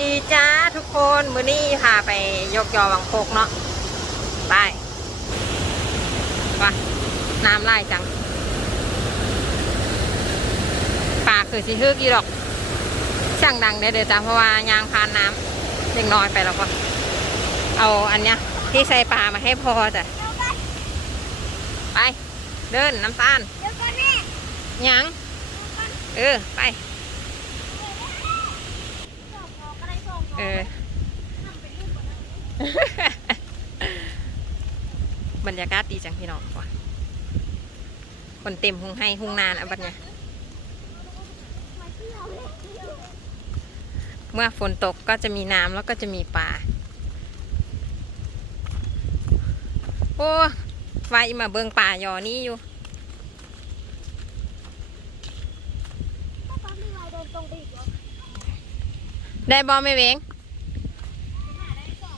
ดีจ้าทุกคนมื้อนี้พาไปยกยอวังโคกเนาะไปว่ะน้ำไล่จังป่าคือสิฮึกอีดอก ช่างดังเด้อเด้อจ้าเพราะว่ายางพานน้ำเล็กน้อยไปแล้วก็เอาอันเนี้ย ที่ใส่ปลามาให้พอจ้ะไป เดินน้ำตาลเดี๋ยวก่อนแม่ยัง เออ ไป ส่งออกอะไรส่งออก เออบรรยากาศดีจังพี่น้องว่ะคนเต็มหุงให้หุงนานอะบัดเนี่ยาเที่ยวเมื่อฝนตกก็จะมีน้ำแล้วก็จะมีปลาโอ้วายมาเบิงป่ายอนี่อยู่ ถ้าปั๊มมีวายเดินตรงไปอีกเหรอ ได้บอไม่เวงหาได้สอง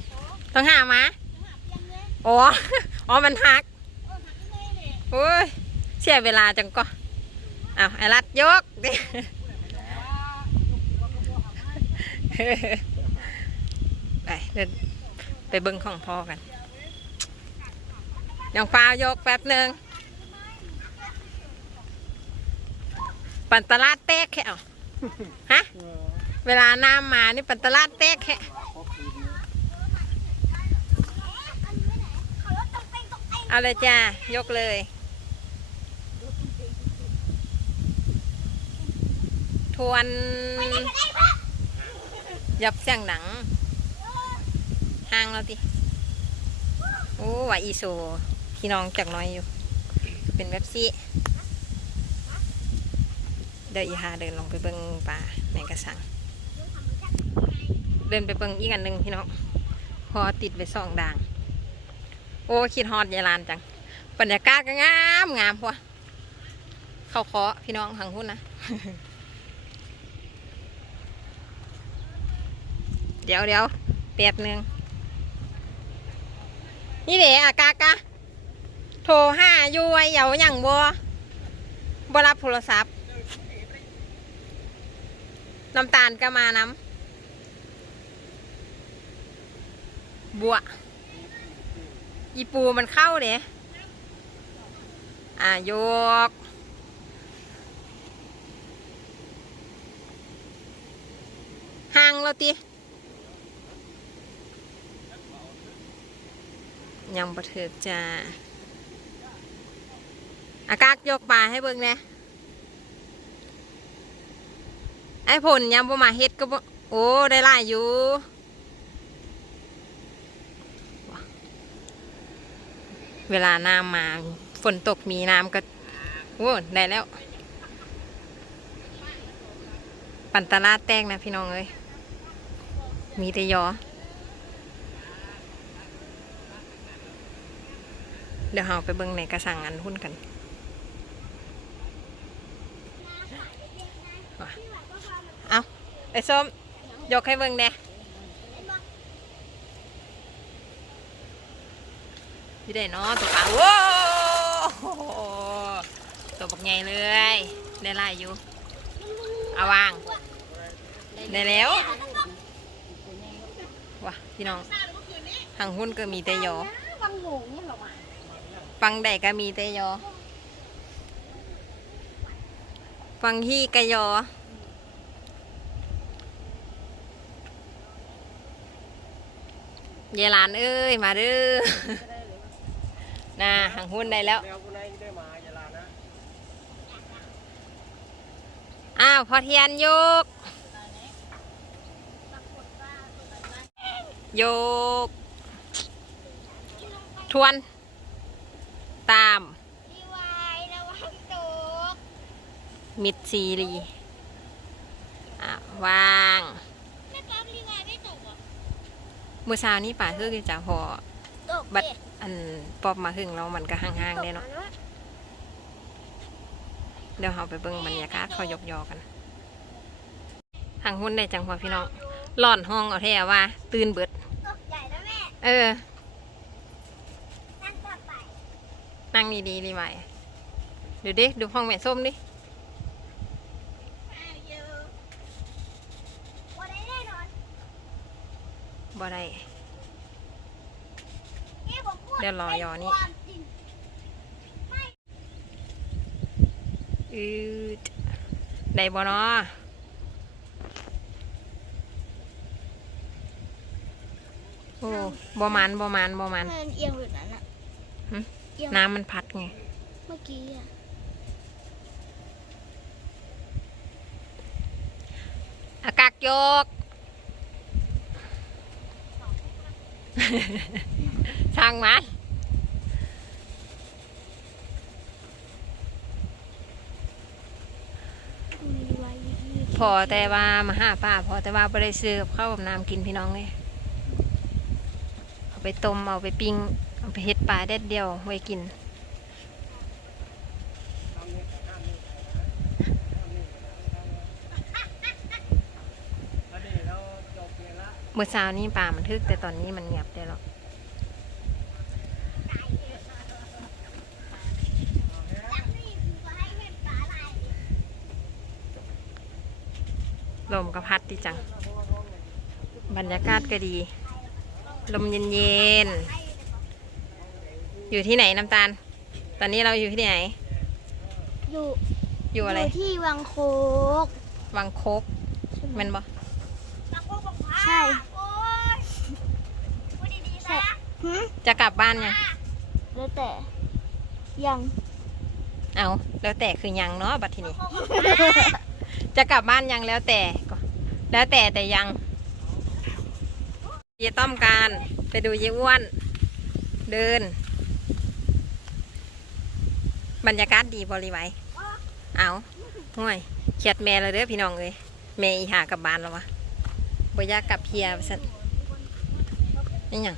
ต้องหามาจะหาเพียงเลยอ๋อ อ๋อ มันหักเออหาที่เลยเนี่ยโอ้ย เสียเวลาจังก็อ้าวไอรัดยกดิไปเดินไปเบิ้งของพ่อกันยังฟ้ายกแป๊บหนึ่งปันตลาดแตกแค่เอาฮะ เวลาน้ำมานี่ปันตลาดแตกแค่อันนี้ไรถตรงเอาเลยจ้า ยกเลย ทวน ยับเสียงหนัง ห่างแล้วติโอ้ว่าอีโซพี่น้องจากน้อยอยู่ เป็นแบบซี่เดี๋ยวอีหาเดินลงไปเบิ่งป่าแมงกะสัง ดินไปเบิ่งอีกอันหนึ่งพี่น้องพอติดไปสองด่าง โอ้คิดฮอดยายลานจังบรรยากาศก็งามงามพวเข้าเคาะพี่น้องทางหุ้นนะ เดี๋ยวเดี๋ยวแป๊บหนึ่งนี่เด๋อากากะโทรห้าอยู่ไว้เหยาหยังบ่บ่รับโทรศัพท์ น้ำตาลก็มาน้ำ บัวอีปูมันเข้าเด้อะโยก ห่างแล้วติยังบ่ถึกจ้าอากากยกปลาให้เบิ่งแหน่ไอ้ผลยังบ่มาเฮ็ดก็บ่โอ้ ได้หลายอยู่ เวลาน้ำมาฝนตกมีน้ำก็โอ้ได้แล้ว ปันตลาดแตกนะพี่น้องเอ้ยมีแต่ยอ เดี๋ยวเราไปเบิ่งในกระสังอันหุ้นกันเอาไอ้ส้มยกให้เบิ่งแห ที่ได้เนาะตัวปลาโว้ตัวบักใหญ่เลย ได้หลายอยู่เอาวาง ได้แล้วว่ะพี่น้องทางหุ้นก็มีแต่ยอฟังเหรอวะฟังใดก็มีแต่ยอฟังฮี่กะยอเยลานเอ้ย มาเด้อ น่าหางหุ้นได้แล้ว แมวคนไหนได้มาอย่าลานะอ้าวพอเทียนยกโยก ทวน ตามรีวายระวังตกมิดซีรีอะวางแม่ปั๊มรีวายไม่ตกเหรอ มือเช้านี้ป่าคือจะพอ ตกบัด อันปอบมาหึงแล้วมันก็ห่างๆได้เนาะเดี๋ยวเราไปเบิ่งบรรยากาศเขายกยอกันทางหุ้นได้จังพอพี่น้องหล่อนห้องเอาแท้ว่า ตื่นเบิดตกใหญ่แล้วแม่เออ นั่งต่อไปนั่งดีๆรีไหวดูดิดูห้องแม่ส้มดิอ้าวเยอะวันนี้แน่นอนบ่ได้นี่ผมพูด เดี๋ยวรอยอนี่เป็ความจริงอืดได้บ่เนาะโอ้บ่มันบ่มันบ่มันมันเอียงแบบนั้นอะหึเอียงน้ำมันพัดไง เมื่อกี้อะอากาศโยก ช่างมันพอแต่ว่ามาหาป้าพอแต่ว่าไม่ได้ซื้อกับข้าวกับน้ำกินพี่น้องเลยเอาไปต้มเอาไปปิ้งเอาไปเฮ็ดปลาเด็ดเดียวไว้กินนี้เราจบ เลยละเมื่อเช้านี้ปลามันทึกแต่ตอนนี้มันเงียบได้แล้วแล้วนี่คือก็ให้เห็นปลาไหลลมก็พัดดีจัง บรรยากาศก็ดี ลมเย็นๆ อยู่ที่ไหนน้ำตาล ตอนนี้เราอยู่ที่ไหน อยู่ อยู่อะไรที่วังโคก วังโคกแมันบ่ ใช่ใช่หืมจะกลับบ้านยัง แล้วแต่ ยัง เอาแล้วแต่คือยังเนาะบัดทีนี้ จะกลับบ้านยังแล้วแต่ก็แล้วแต่แต่ยังเยต้อมการไปดูเยอ้วน เดิน บรรยากาศดีบริไว้เอาห่วยเขียดแม่เลยเด้อพี่น้องเลยแม่อีหากลับบ้านแล้ววะ บ่อยากกลับเพียสันนี่หยัง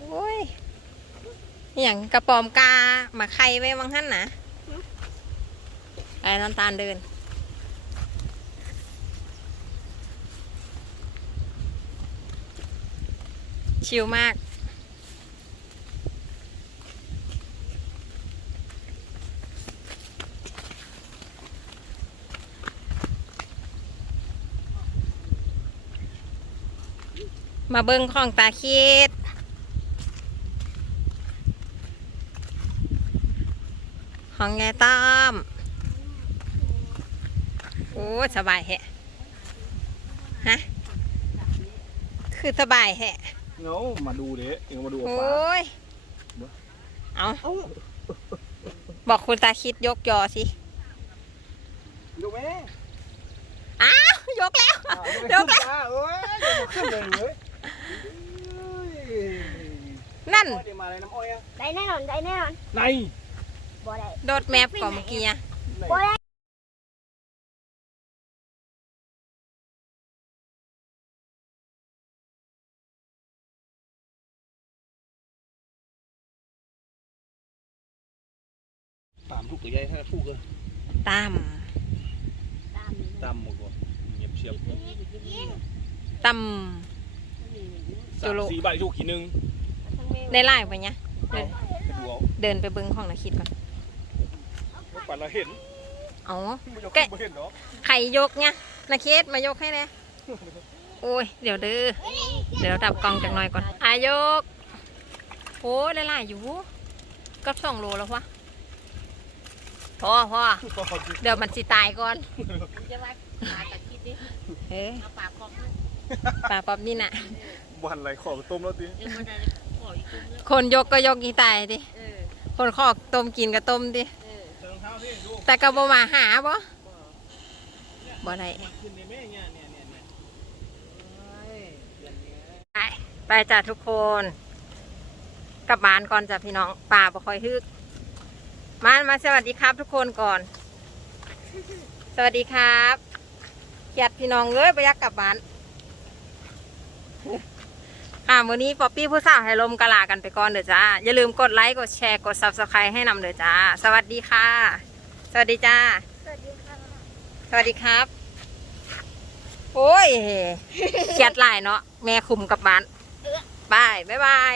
โอ้ยนี่หยังกระปอมกาหมาไข่ไว้วังหั่นนะไอ้น้ำตาลเดินชิลมาก มาเบิ้งของตาคิดของแงต้อมโอ้สบายแฮะฮะคือสบายแฮะเนามาดูเด้เองมาดูโอปลา้ยเอาบอกคุณตาคิดยกยอสิดูไหมอ้าวยกแล้วยกแล้วเอ้ยขึ้ นเลยเว้ยนั่นเดี๋ยวมาอะไรน้ำอ้อยอะได้แน่นอนได้แน่นอนในบ่ได้โดดแมปก่อนเมื่อกี้อะบ่ได้ตามทุกตัวใหญ่ถ้าทุกเลยตามตามหมดก่อนเงียบเชียบต สามสี่ใบทุกขีนึงำได้ไล่ไปเนี่ยเดินไปดูเอาเดินไปเบิ้งของนาคิดก่อนไม่ปันเราเห็นเอาไม่ยกแกะ ไม่เห็นหรอกใครยกเนี่ยนาคิดมายกให้เลยโอ้ย เดี๋ยวเด้อ เดี๋ยวดับกล้องจากหน่อยก่อนอายกโอ้ยได้ไล่อยู่กับสองโลแล้ววะพอพอเดี๋ยวมันสิตายก่อนจะว่าปลาจากคิดดิเฮ้ยเอาปลาปอก ปลาป๊อบนี่น่ะวันไรขอไปต้มแล้วสิเอ็มมันได้ขออีกตุ้มเรื่องคนยกก็ยกอีตายดิเออคนขอกต้มกินก็ต้มดิเออเติมเท้าสิดูแต่ก็บ่มาหาบ่บ่ได้ขึ้นในแม่เนี่ยเนี่ยเนี่ยเนี่ยเฮ้ยเดือนนี้ไปไปจ้ะทุกคนกลับบ้านก่อนจ้ะพี่น้องป่าบ่ค่อยฮึกมามาสวัสดีครับทุกคนก่อน สวัสดีครับเกียรติพี่น้องเอ้ยไปยักกลับบ้าน อ่าวันนี้ป๊อปปี้ผู้สาวให้ลมกะลากันไปก่อนเด้อจ้า อย่าลืมกดไลค์กดแชร์กด subscribe ให้นำเด้อจ้า สวัสดีค่ะ สวัสดีจ้า สวัสดีค่ะสวัสดีครับ โอ้ยเกียดหลายเนาะแม่คุมกลับบ้านบาย บ๊ายบาย